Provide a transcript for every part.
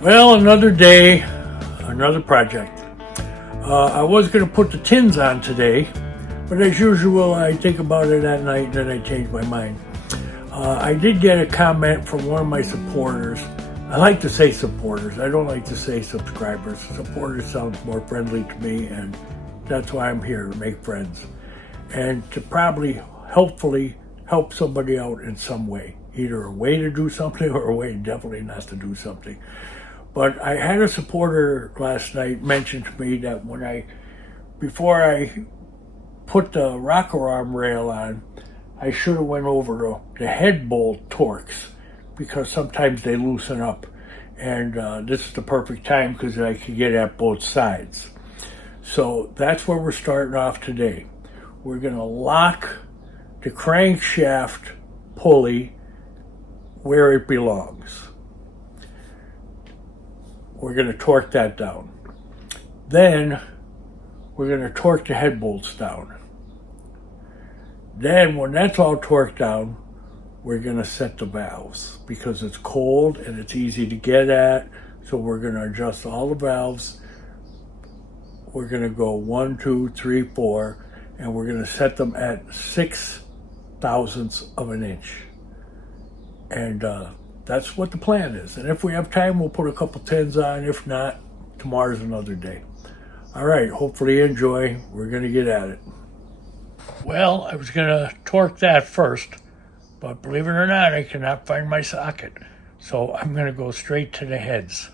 Well, another day, another project. I was going to put the tins on today, but as usual, I think about it at night and then I change my mind. I did get a comment from one of my supporters. I like to say supporters. I don't like to say subscribers. Supporters sounds more friendly to me, and that's why I'm here, to make friends and to probably, hopefully, help somebody out in some way. Either a way to do something or a way definitely not to do something. But I had a supporter last night mention to me that before I put the rocker arm rail on, I should have went over the head bolt torques because sometimes they loosen up. And this is the perfect time because I can get at both sides. So that's where we're starting off today. We're going to lock the crankshaft pulley where it belongs. We're going to torque that down. Then we're going to torque the head bolts down. Then when that's all torqued down, we're going to set the valves because it's cold and it's easy to get at. So we're going to adjust all the valves. We're going to go 1, 2, 3, 4, and we're going to set them at 6/1000ths of an inch. And that's what the plan is. And if we have time, we'll put a couple tins on. If not, tomorrow's another day. All right, hopefully you enjoy. We're going to get at it. Well, I was going to torque that first, but believe it or not, I cannot find my socket. So I'm going to go straight to the heads.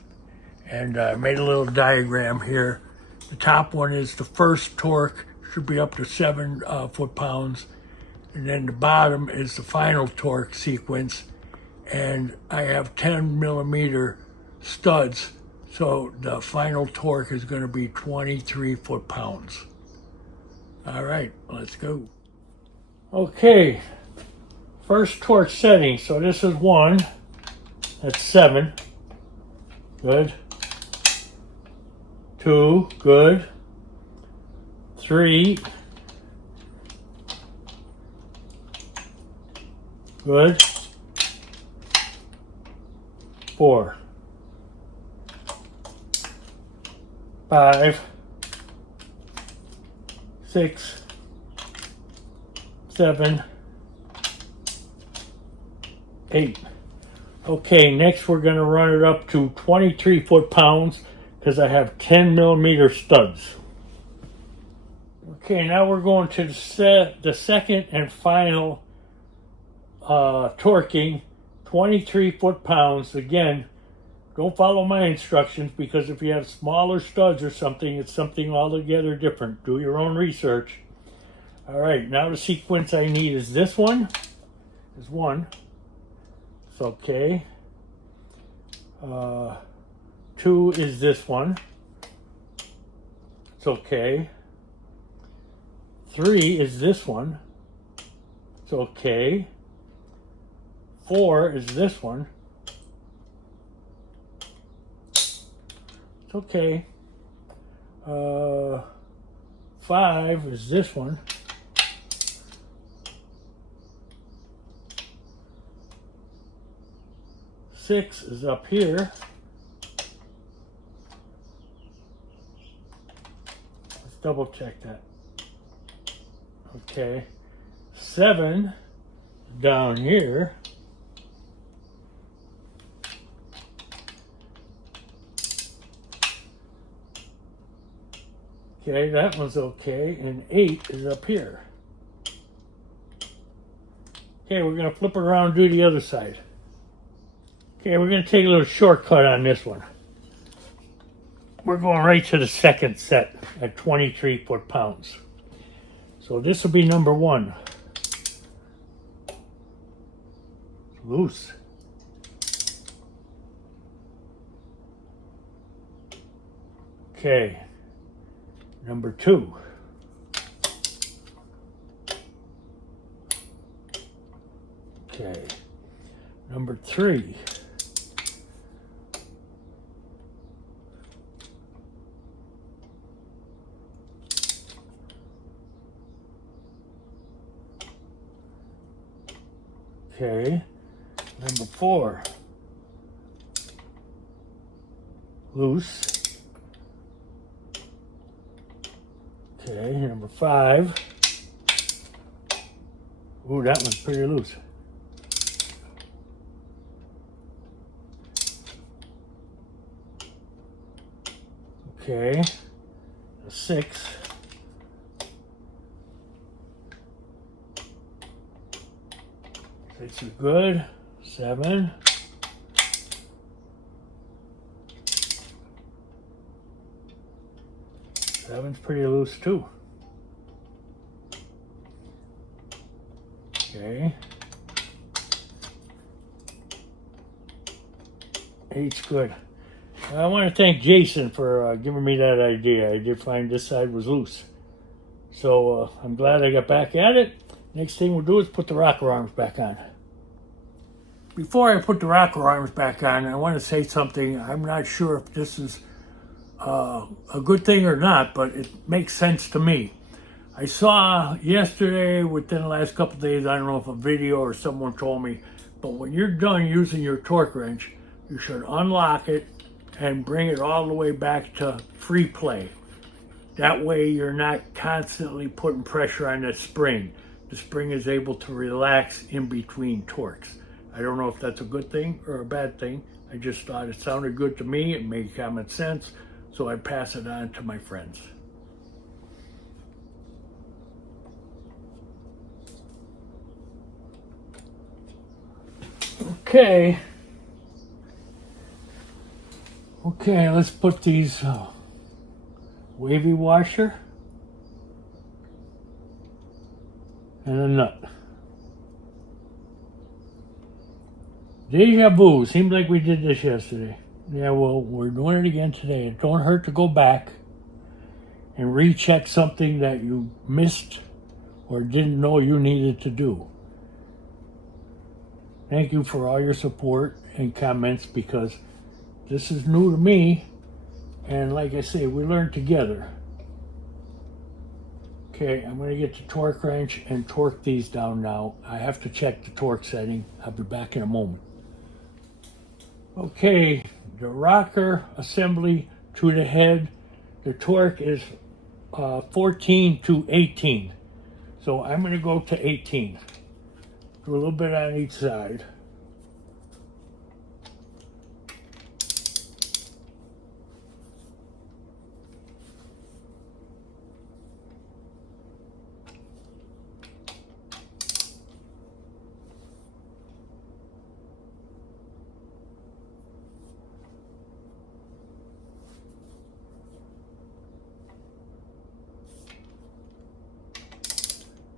And I made a little diagram here. The top one is the first torque, should be up to 7 foot-pounds. And then the bottom is the final torque sequence. And I have 10 millimeter studs, so the final torque is going to be 23 foot-pounds. All right, let's go. Okay, first torque setting. So this is 1, that's 7, good. 2, good. 3, good. 4, 5, 6, 7, 8. Okay, next we're going to run it up to 23 foot-pounds because I have 10 millimeter studs. Okay, now we're going to the second and final torquing. 23 foot-pounds. Again, don't follow my instructions because if you have smaller studs or something, it's something altogether different. Do your own research. All right, now the sequence I need is this one. Is 1. It's okay. 2 is this one. It's okay. 3 is this one. It's okay. 4 is this one. It's okay. 5 is this one. 6 is up here. Let's double check that. Okay. 7 down here. Okay, that one's okay, and 8 is up here. Okay, we're going to flip it around and do the other side. Okay, we're going to take a little shortcut on this one. We're going right to the second set at 23 foot-pounds. So this will be number 1. Loose. Okay. Number 2. Okay. Number 3. Okay. Number 4. loose. Okay, number 5. Ooh, that one's pretty loose. Okay, a 6. Six is good. 7. Seven's pretty loose too. Okay. 8's good. I want to thank Jason for giving me that idea. I did find this side was loose. So I'm glad I got back at it. Next thing we'll do is put the rocker arms back on. Before I put the rocker arms back on, I want to say something. I'm not sure if this is a good thing or not, but it makes sense to me. I saw yesterday, within the last couple of days, I don't know if a video or someone told me, but when you're done using your torque wrench, you should unlock it and bring it all the way back to free play. That way you're not constantly putting pressure on that spring. The spring is able to relax in between torques. I don't know if that's a good thing or a bad thing. I just thought it sounded good to me. It made common sense, so I pass it on to my friends. Okay, let's put these wavy washer and a nut. Deja vu. Seems like we did this yesterday. Yeah, well, we're doing it again today. It don't hurt to go back and recheck something that you missed or didn't know you needed to do. Thank you for all your support and comments, because this is new to me, and like I say, we learn together. Okay, I'm going to get the torque wrench and torque these down now. I have to check the torque setting. I'll be back in a moment. Okay, the rocker assembly to the head, the torque is 14 to 18. So I'm going to go to 18. Do a little bit on each side.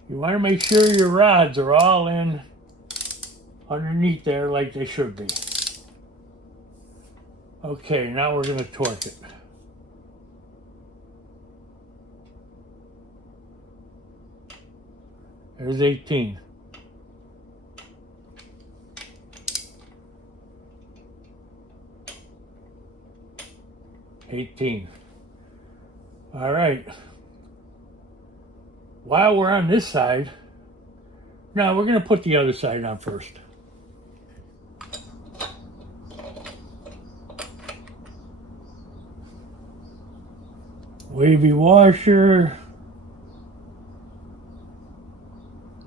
You want to make sure your rods are all in underneath there like they should be. Okay, now we're going to torque it. There's 18. All right. While we're on this side, now we're going to put the other side on first. Wavy washer,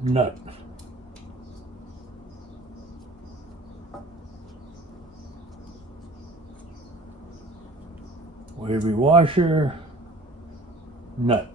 nut. Wavy washer, nut.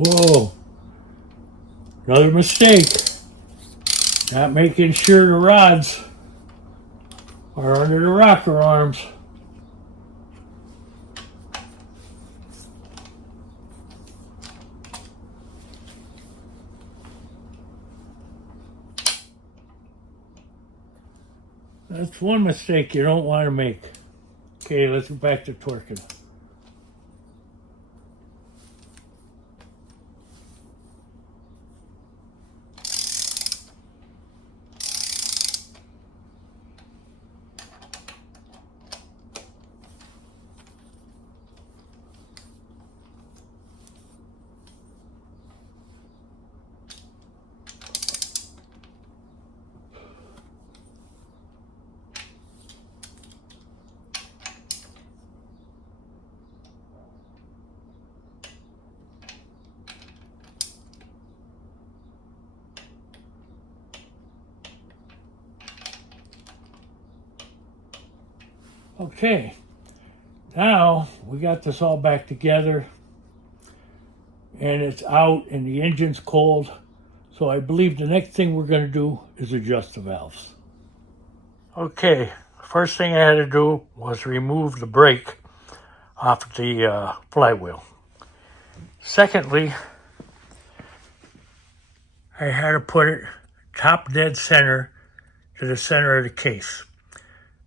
Whoa, another mistake. Not making sure the rods are under the rocker arms. That's one mistake you don't want to make. Okay, let's go back to torquing. Okay, now we got this all back together and it's out and the engine's cold. So I believe the next thing we're going to do is adjust the valves. Okay, first thing I had to do was remove the brake off the flywheel. Secondly, I had to put it top dead center to the center of the case.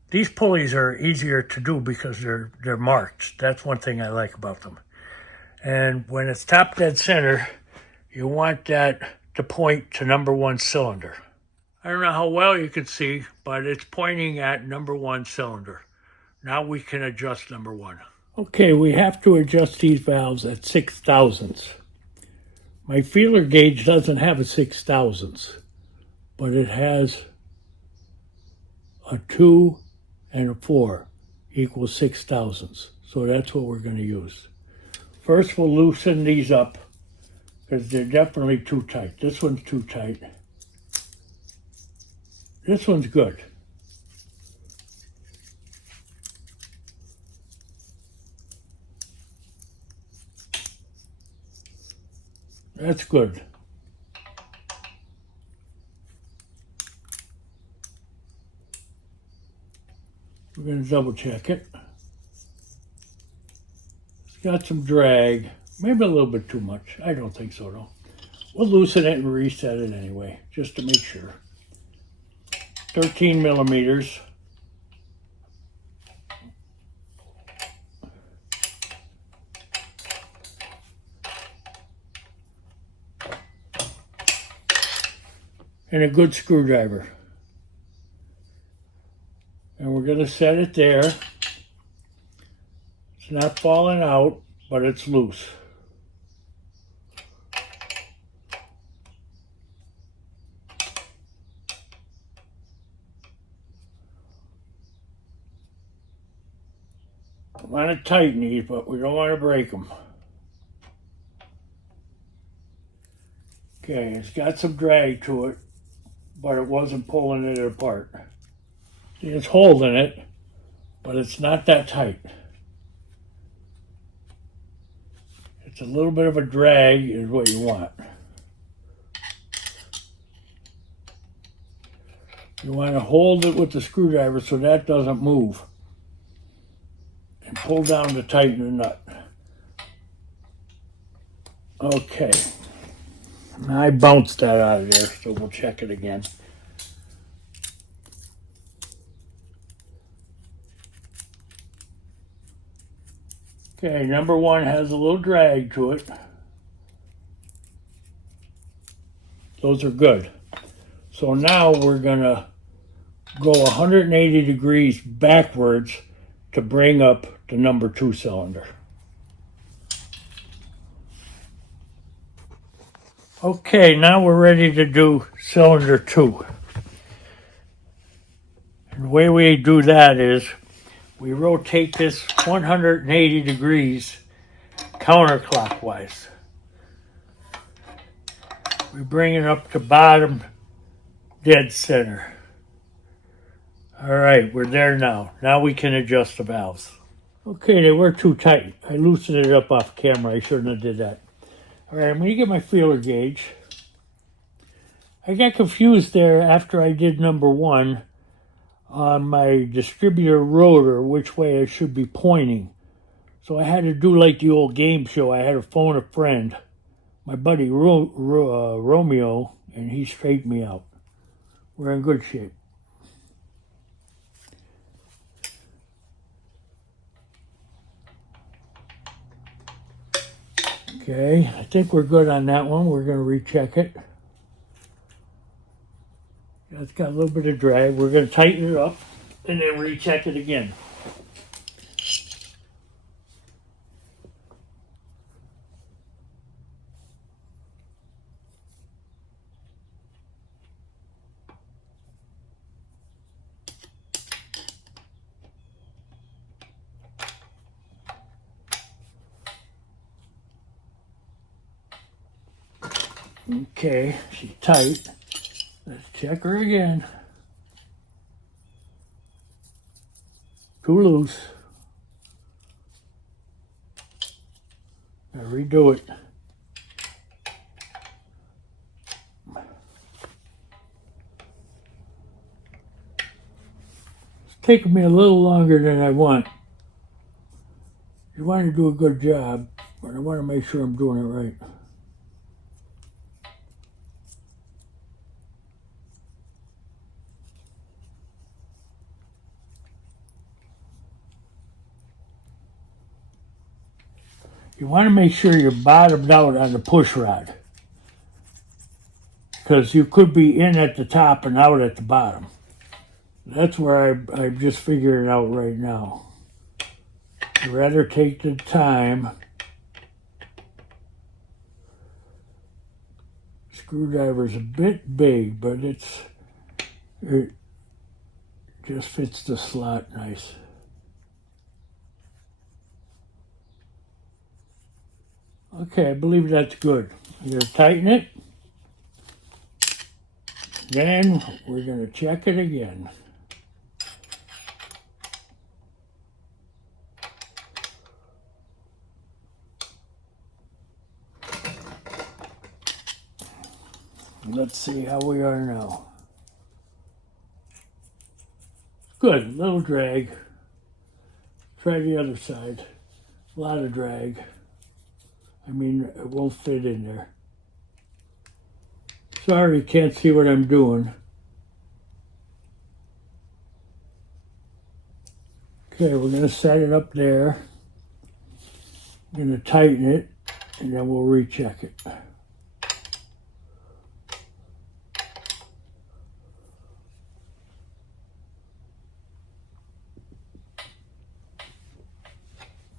These pulleys are easier to do because they're marked. That's one thing I like about them. And when it's top dead center, you want that to point to number 1 cylinder. I don't know how well you can see, but it's pointing at number 1 cylinder. Now we can adjust number 1. Okay, we have to adjust these valves at 6 thousandths. My feeler gauge doesn't have a 6 thousandths, but it has a 2 and a 4 equals 6 thousandths. So that's what we're going to use. First, we'll loosen these up because they're definitely too tight. This one's too tight. This one's good. That's good. We're going to double check it. It's got some drag, maybe a little bit too much. I don't think so though. We'll loosen it and reset it anyway, just to make sure. 13 millimeters. And a good screwdriver. And we're going to set it there. It's not falling out, but it's loose. We want to tighten these, but we don't want to break them. Okay, it's got some drag to it, but it wasn't pulling it apart. See, it's holding it, but it's not that tight. It's a little bit of a drag is what you want. You want to hold it with the screwdriver so that doesn't move. And pull down to tighten the nut. Okay. I bounced that out of there, so we'll check it again. Okay, number 1 has a little drag to it. Those are good. So now we're going to go 180 degrees backwards to bring up the number 2 cylinder. Okay, now we're ready to do cylinder 2. And the way we do that is we rotate this 180 degrees counterclockwise. We bring it up to bottom dead center. All right, we're there now. Now we can adjust the valves. Okay, they were too tight. I loosened it up off camera. I shouldn't have did that. All right, I'm going to get my feeler gauge. I got confused there after I did number 1 on my distributor rotor, which way I should be pointing. So I had to do like the old game show. I had to phone a friend, my buddy Romeo, and he straightened me out. We're in good shape. Okay, I think we're good on that one. We're going to recheck it. It's got a little bit of drag. We're going to tighten it up and then recheck it again. Okay, she's tight. Let's check her again. Too loose. Now redo it. It's taking me a little longer than I want. I want to do a good job, but I want to make sure I'm doing it right. You want to make sure you're bottomed out on the push rod, because you could be in at the top and out at the bottom. That's where I'm just figuring it out right now. I'd rather take the time. Screwdriver's a bit big, but it just fits the slot nice. Okay, I believe that's good. I'm going to tighten it. Then we're going to check it again. Let's see how we are now. Good, little drag. Try the other side. A lot of drag. I mean, it won't fit in there. Sorry, you can't see what I'm doing. Okay, we're going to set it up there. I'm going to tighten it, and then we'll recheck it.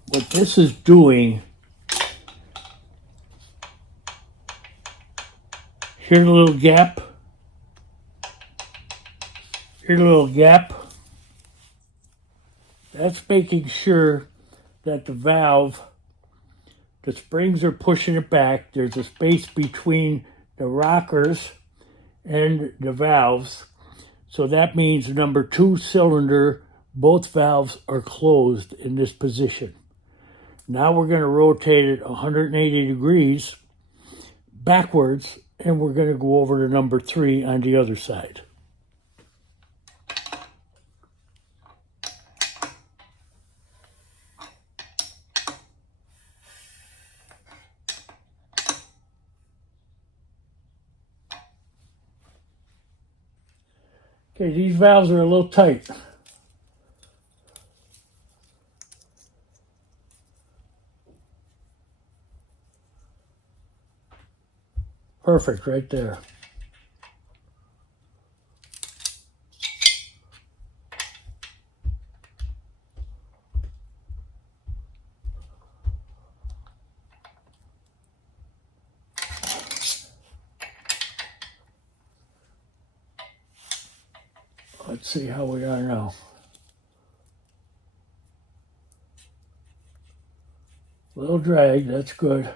What this is doing, here's a little gap. Here's a little gap. That's making sure that the valve, the springs are pushing it back. There's a space between the rockers and the valves. So that means number 2 cylinder, both valves are closed in this position. Now we're going to rotate it 180 degrees backwards, and we're going to go over to number 3 on the other side. Okay, these valves are a little tight. Perfect right there. Let's see how we are now. Little drag, that's good.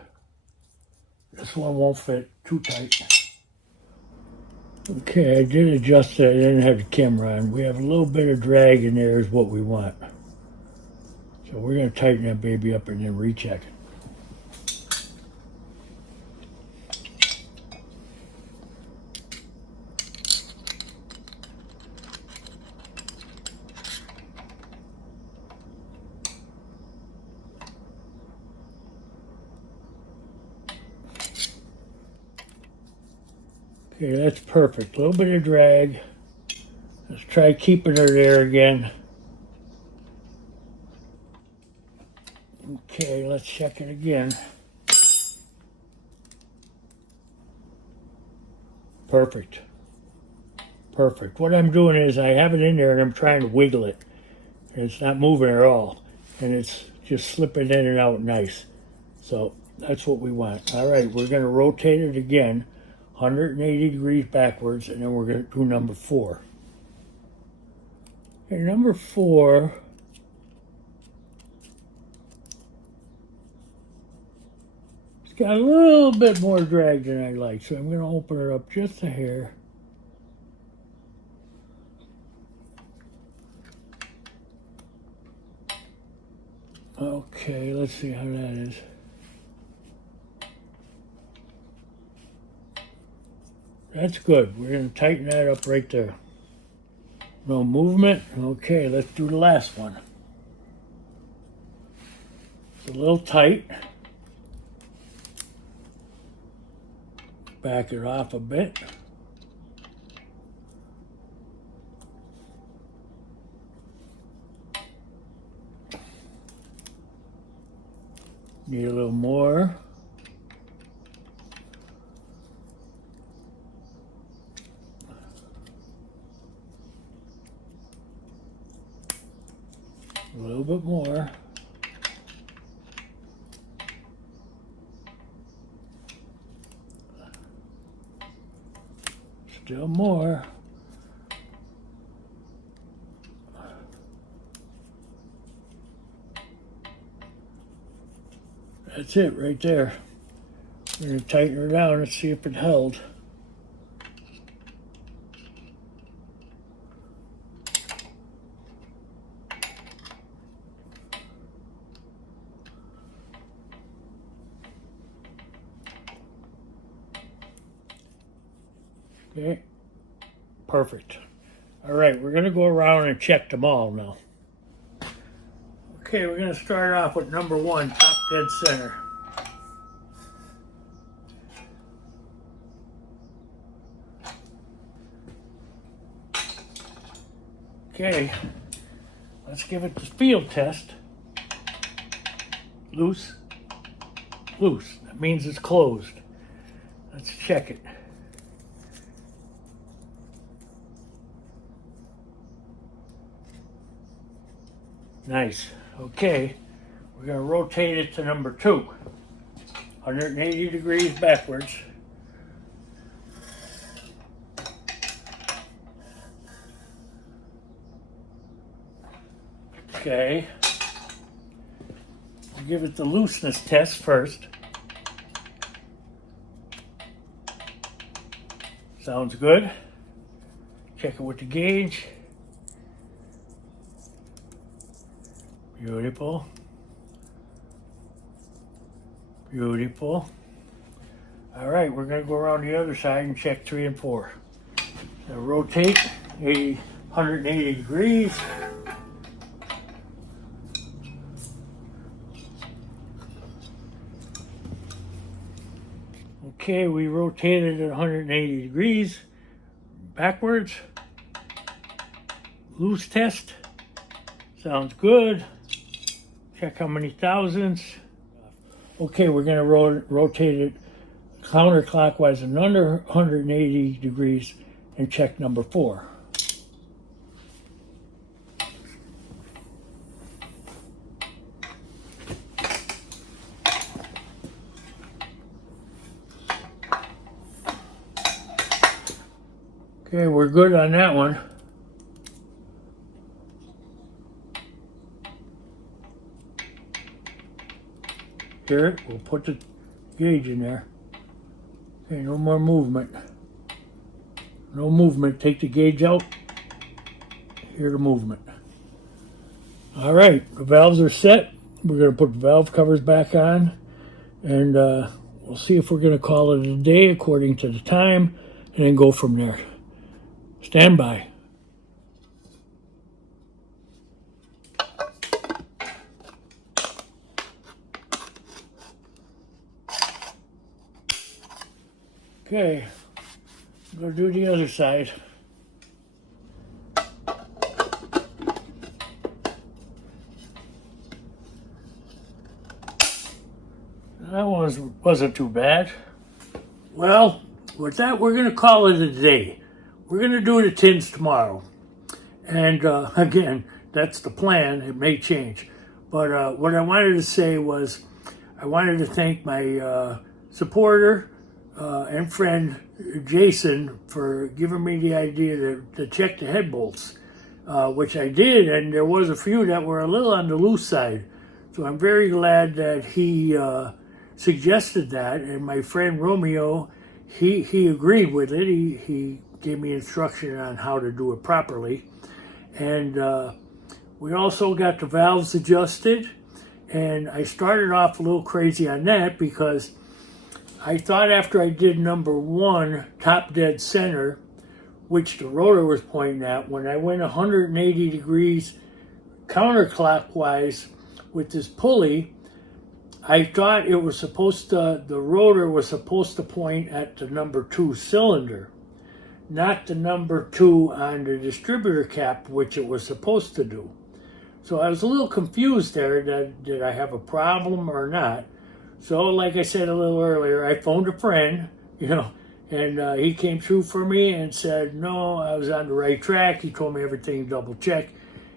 This one won't fit too tight. Okay, I did adjust it. I didn't have the camera on. We have a little bit of drag in there is what we want. So we're going to tighten that baby up and then recheck it. Okay, that's perfect. A little bit of drag. Let's try keeping her there again. Okay, let's check it again. Perfect. Perfect. What I'm doing is I have it in there and I'm trying to wiggle it. And it's not moving at all. And it's just slipping in and out nice. So that's what we want. All right, we're going to rotate it again, 180 degrees backwards, and then we're going to do number 4. Okay, number 4. It's got a little bit more drag than I like, so I'm going to open it up just a hair. Okay, let's see how that is. That's good. We're going to tighten that up right there. No movement. Okay, let's do the last one. It's a little tight. Back it off a bit. Need a little more. A little bit more. Still more. That's it right there. We're going to tighten her down and see if it held. Okay, perfect. All right, we're going to go around and check them all now. Okay, we're going to start off with number 1, top dead center. Okay, let's give it the field test. Loose, loose. That means it's closed. Let's check it. Nice. Okay, we're going to rotate it to number 2. 180 degrees backwards. Okay. We'll give it the looseness test first. Sounds good. Check it with the gauge. Beautiful. Beautiful. All right, we're going to go around the other side and check 3 and 4. So rotate 180 degrees. Okay, we rotated at 180 degrees backwards. Loose test. Sounds good. Check how many thousandths. Okay, we're going to rotate it counterclockwise another 180 degrees and check number 4. Okay, we're good on that one. Here, we'll put the gauge in there. Okay, no more movement. No movement. Take the gauge out. Hear the movement. All right, the valves are set. We're going to put the valve covers back on, and we'll see if we're going to call it a day according to the time, and then go from there. Stand by. Okay, I'm going to do the other side. That one wasn't too bad. Well, with that, we're going to call it a day. We're going to do the tins tomorrow. And again, that's the plan. It may change. But what I wanted to say was I wanted to thank my supporter and friend Jason for giving me the idea to check the head bolts, which I did, and there was a few that were a little on the loose side. So I'm very glad that he suggested that, and my friend Romeo, he agreed with it. He gave me instruction on how to do it properly. And we also got the valves adjusted, And I started off a little crazy on that because I thought after I did number 1, top dead center, which the rotor was pointing at, when I went 180 degrees counterclockwise with this pulley, I thought it was supposed to, the rotor was supposed to point at the number 2 cylinder, not the number 2 on the distributor cap, which it was supposed to do. So I was a little confused there. Did I have a problem or not? So like I said a little earlier, I phoned a friend, and he came through for me and said, no, I was on the right track. He told me everything double check.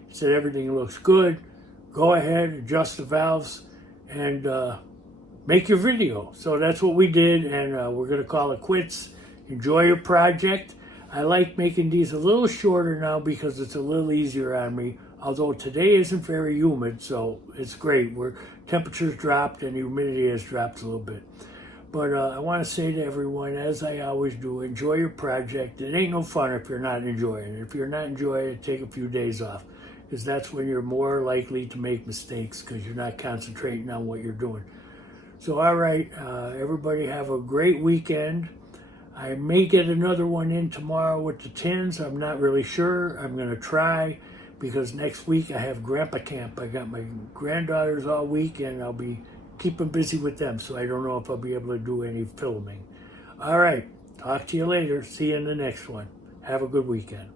He said, everything looks good. Go ahead, adjust the valves, and make your video. So that's what we did, and we're going to call it quits. Enjoy your project. I like making these a little shorter now because it's a little easier on me. Although today isn't very humid, so it's great. Temperatures dropped and humidity has dropped a little bit. But I want to say to everyone, as I always do, enjoy your project. It ain't no fun if you're not enjoying it. If you're not enjoying it, take a few days off, because that's when you're more likely to make mistakes because you're not concentrating on what you're doing. So, all right, everybody have a great weekend. I may get another one in tomorrow with the tins. I'm not really sure. I'm going to try, because next week I have grandpa camp. I got my granddaughters all week, and I'll be keeping busy with them, so I don't know if I'll be able to do any filming. All right, talk to you later. See you in the next one. Have a good weekend.